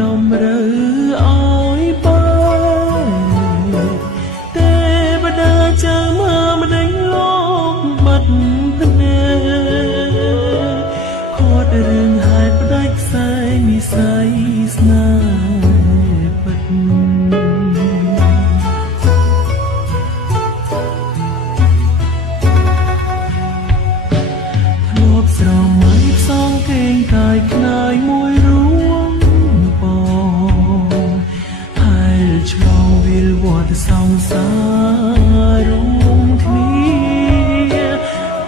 តម្រូវឲ្យបើទេវតាចាំមកម្ដេចលោកបាត់ភ្នែកខត់រឿងហេតុផ្ដាច់ខ្សែនិស័យស្នេហ៍ពិតស្រមៃផ្សងគេងកាយខ្នាយមួយរួងបងហើយឆ្លងវិលវត្តសង្សាររួមគ្នា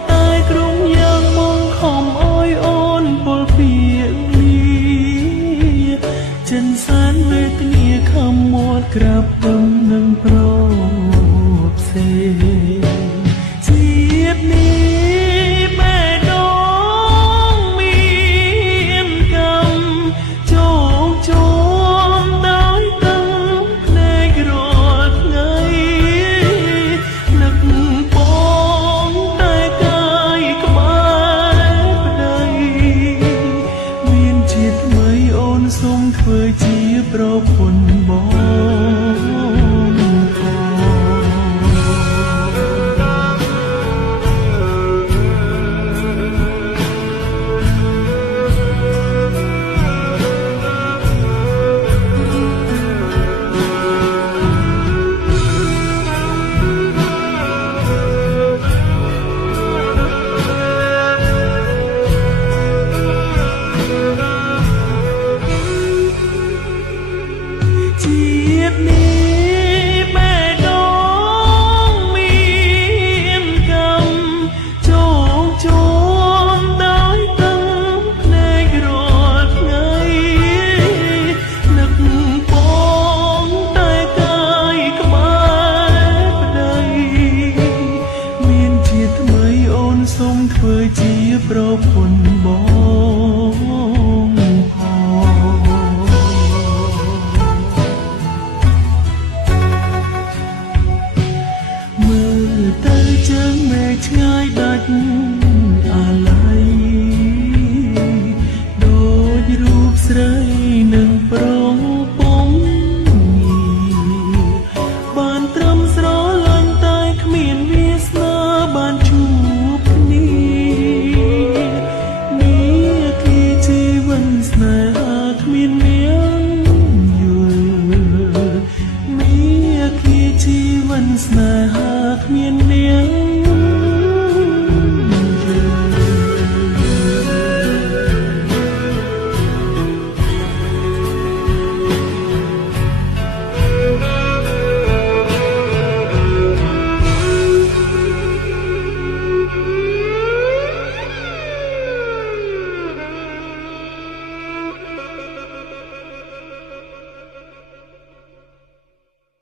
តែក្រុងយ៉ាងមកខំអើយអូនពលពីលាចិនសានវេទនាខំមាត់ក្រាបពំនឹងប្រផ្សេជាតិនេះសូមធ្វើជាប្រពន្ធបង